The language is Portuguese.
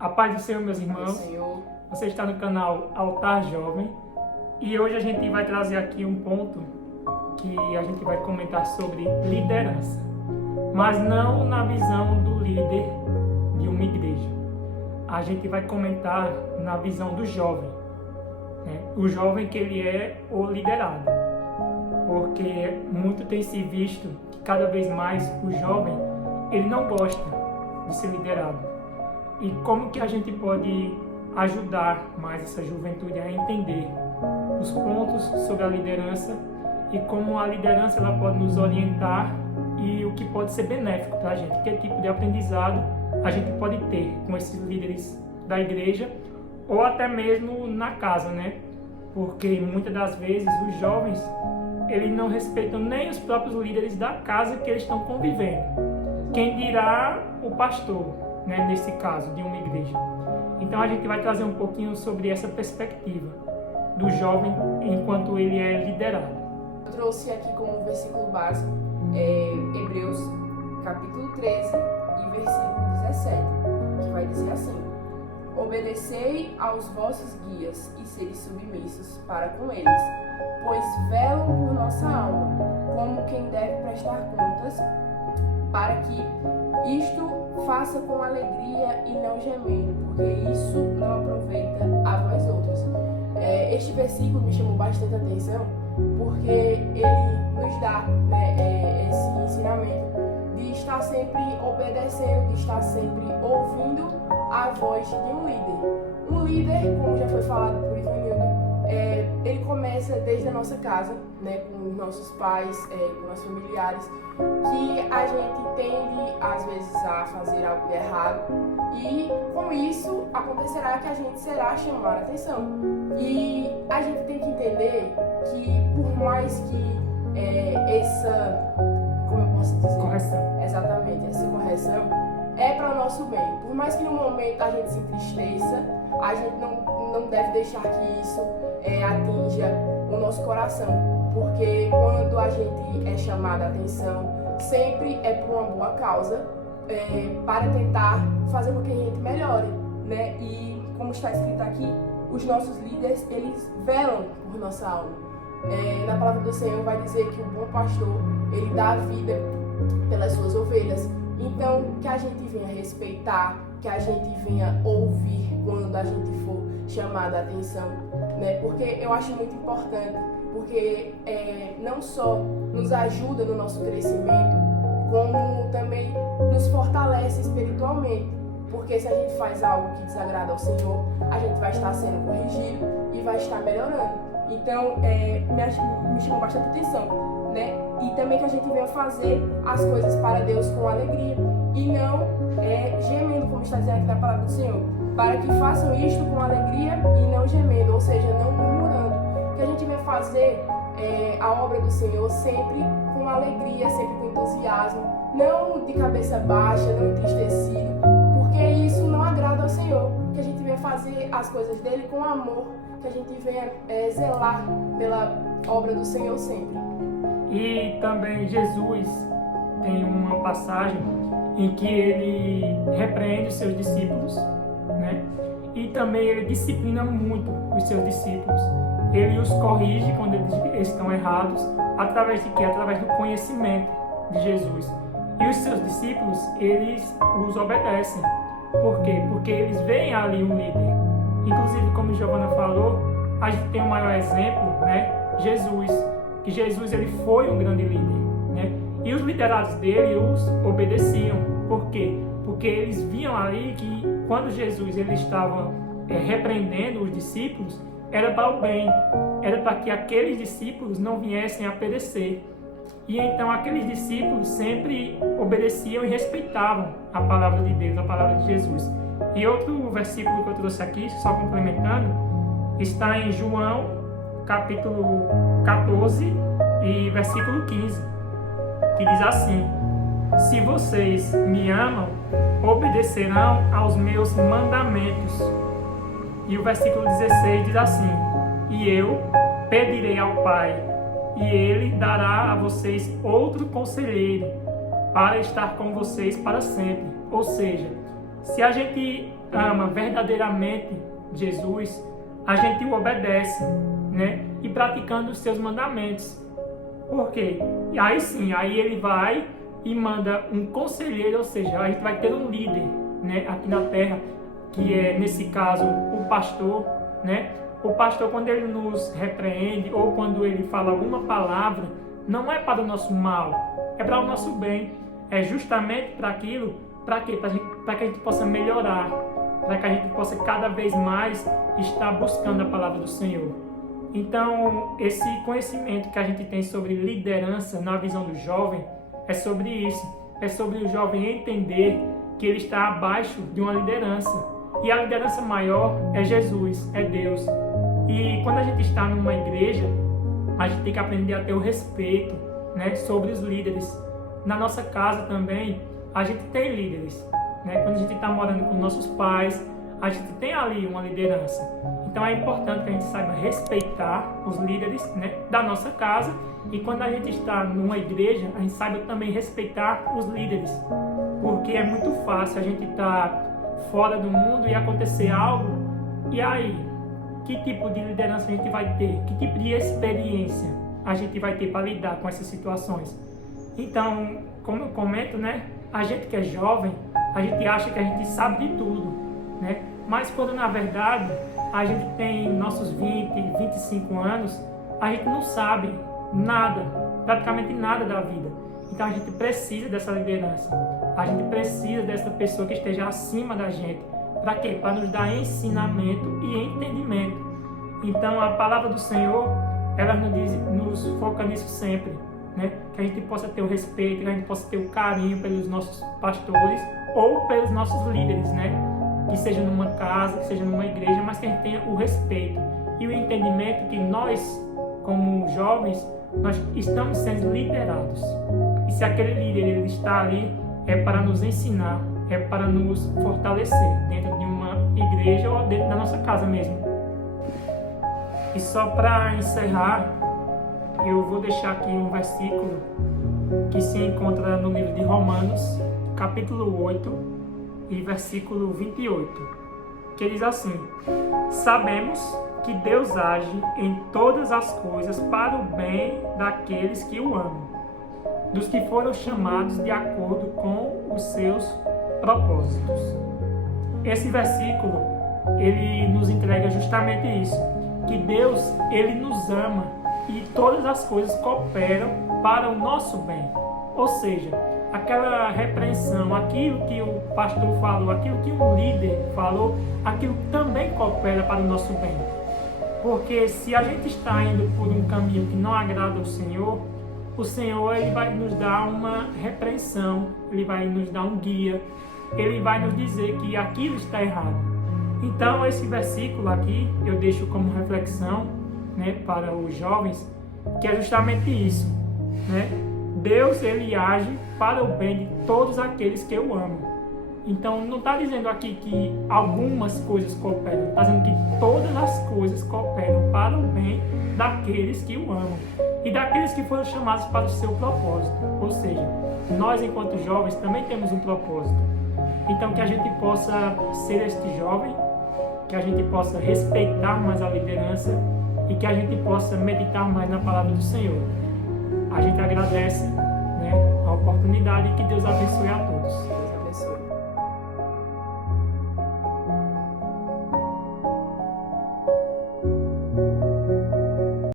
A paz do Senhor, meus irmãos. Senhor. Você está no canal Altar Jovem e hoje a gente vai trazer aqui um ponto que a gente vai comentar sobre liderança, mas não na visão do líder de uma igreja. A gente vai comentar na visão do jovem, né? O jovem que ele é o liderado, porque muito tem se visto que cada vez mais o jovem ele não gosta de ser liderado. E como que a gente pode ajudar mais essa juventude a entender os pontos sobre a liderança e como a liderança ela pode nos orientar e o que pode ser benéfico para a gente, que tipo de aprendizado a gente pode ter com esses líderes da igreja ou até mesmo na casa, né? Porque muitas das vezes os jovens eles não respeitam nem os próprios líderes da casa que eles estão convivendo. Quem dirá o pastor, né, nesse caso, de uma igreja. Então a gente vai trazer um pouquinho sobre essa perspectiva do jovem enquanto ele é liderado. Eu trouxe aqui como versículo básico Hebreus capítulo 13 e versículo 17, que vai dizer assim: obedecei aos vossos guias e sede submissos para com eles, pois velam por nossa alma, como quem deve prestar contas, para que isto faça com alegria e não gemendo, porque isso não aproveita a vós outros. Este versículo me chamou bastante atenção, porque ele nos dá, né, esse ensinamento de estar sempre obedecendo, de estar sempre ouvindo a voz de um líder. Um líder, como já foi falado por Ivanildo, ele começa desde a nossa casa, né, com os nossos pais, com os familiares, que a gente tende às vezes a fazer algo de errado e com isso acontecerá que a gente será chamar a atenção. E a gente tem que entender que por mais que como eu posso dizer? Correção. Exatamente, essa correção é para o nosso bem. Por mais que no momento a gente se entristeça, a gente não deve deixar que isso atinja o nosso coração, porque quando a gente é chamado a atenção, sempre é por uma boa causa, para tentar fazer com que a gente melhore, né? E como está escrito aqui, os nossos líderes, eles velam por nossa alma. Na palavra do Senhor vai dizer que o bom pastor, ele dá a vida pelas suas ovelhas. Então, que a gente venha respeitar, que a gente venha ouvir quando a gente for chamado a atenção, né? Porque eu acho muito importante, porque não só nos ajuda no nosso crescimento, como também nos fortalece espiritualmente. Porque se a gente faz algo que desagrada ao Senhor, a gente vai estar sendo corrigido e vai estar melhorando. Então, me chamou bastante atenção, né? E também que a gente venha fazer as coisas para Deus com alegria e não gemendo, como está dizendo aqui na palavra do Senhor, para que façam isto com alegria e não gemendo, ou seja, não murmurando. Que a gente venha fazer a obra do Senhor sempre com alegria, sempre com entusiasmo, não de cabeça baixa, não entristecido, porque isso não agrada ao Senhor. Que a gente venha fazer as coisas dele com amor, que a gente venha zelar pela obra do Senhor sempre. E também Jesus tem uma passagem em que ele repreende os seus discípulos, né? E também ele disciplina muito os seus discípulos. Ele os corrige quando eles estão errados, através de quê? Através do conhecimento de Jesus. E os seus discípulos, eles os obedecem. Por quê? Porque eles veem ali um líder. Inclusive, como Giovana falou, a gente tem o maior exemplo, né? Jesus. Que Jesus ele foi um grande líder, né? E os liderados dele os obedeciam. Por quê? Porque eles viam ali que quando Jesus ele estava repreendendo os discípulos, era para o bem, era para que aqueles discípulos não viessem a perecer. E então aqueles discípulos sempre obedeciam e respeitavam a palavra de Deus, a palavra de Jesus. E outro versículo que eu trouxe aqui, só complementando, está em João, capítulo 14 e versículo 15, que diz assim: se vocês me amam, obedecerão aos meus mandamentos. E o versículo 16 diz assim: e eu pedirei ao Pai, e ele dará a vocês outro conselheiro para estar com vocês para sempre. Ou seja, se a gente ama verdadeiramente Jesus, a gente o obedece, né? E praticando os seus mandamentos. Por quê? E aí sim, aí ele vai e manda um conselheiro, ou seja, a gente vai ter um líder, né, aqui na terra, que é, nesse caso, o pastor, né? O pastor, quando ele nos repreende ou quando ele fala alguma palavra, não é para o nosso mal, é para o nosso bem. É justamente para aquilo, para quê? Para que a gente possa melhorar, para que a gente possa cada vez mais estar buscando a palavra do Senhor. Então, esse conhecimento que a gente tem sobre liderança na visão do jovem é sobre isso. É sobre o jovem entender que ele está abaixo de uma liderança. E a liderança maior é Jesus, é Deus. E quando a gente está numa igreja, a gente tem que aprender a ter o respeito, né, sobre os líderes. Na nossa casa também, a gente tem líderes, né? Quando a gente está morando com nossos pais, a gente tem ali uma liderança. Então é importante que a gente saiba respeitar os líderes, né, da nossa casa. E quando a gente está numa igreja, a gente saiba também respeitar os líderes. Porque é muito fácil a gente estar fora do mundo e acontecer algo. E aí, que tipo de liderança a gente vai ter? Que tipo de experiência a gente vai ter para lidar com essas situações? Então, como eu comento, né, a gente que é jovem, a gente acha que a gente sabe de tudo, né? Mas quando na verdade a gente tem nossos 20, 25 anos, a gente não sabe nada, praticamente nada da vida. Então a gente precisa dessa liderança, a gente precisa dessa pessoa que esteja acima da gente. Para quê? Para nos dar ensinamento e entendimento. Então a palavra do Senhor, ela nos foca nisso sempre, né? Que a gente possa ter o respeito, que a gente possa ter o carinho pelos nossos pastores ou pelos nossos líderes, né? Que seja numa casa, que seja numa igreja, mas que a gente tenha o respeito e o entendimento que nós, como jovens, nós estamos sendo liderados. E se aquele líder ele está ali, é para nos ensinar, é para nos fortalecer dentro de uma igreja ou dentro da nossa casa mesmo. E só para encerrar, eu vou deixar aqui um versículo que se encontra no livro de Romanos, capítulo 8, e versículo 28, que diz assim: sabemos que Deus age em todas as coisas para o bem daqueles que o amam, dos que foram chamados de acordo com os seus propósitos. Esse versículo, ele nos entrega justamente isso, que Deus, ele nos ama e todas as coisas cooperam para o nosso bem. Ou seja, aquela repreensão, aquilo que o pastor falou, aquilo que um líder falou, aquilo também coopera para o nosso bem. Porque se a gente está indo por um caminho que não agrada ao Senhor, o Senhor ele vai nos dar uma repreensão, ele vai nos dar um guia, ele vai nos dizer que aquilo está errado. Então esse versículo aqui eu deixo como reflexão, né, para os jovens, que é justamente isso, né? Deus ele age para o bem de todos aqueles que o amam. Então não está dizendo aqui que algumas coisas cooperam, está dizendo que todas as coisas cooperam para o bem daqueles que o amam e daqueles que foram chamados para o seu propósito. Ou seja, nós enquanto jovens também temos um propósito. Então que a gente possa ser este jovem, que a gente possa respeitar mais a liderança e que a gente possa meditar mais na palavra do Senhor. A gente agradece, né, a oportunidade e que Deus abençoe a todos.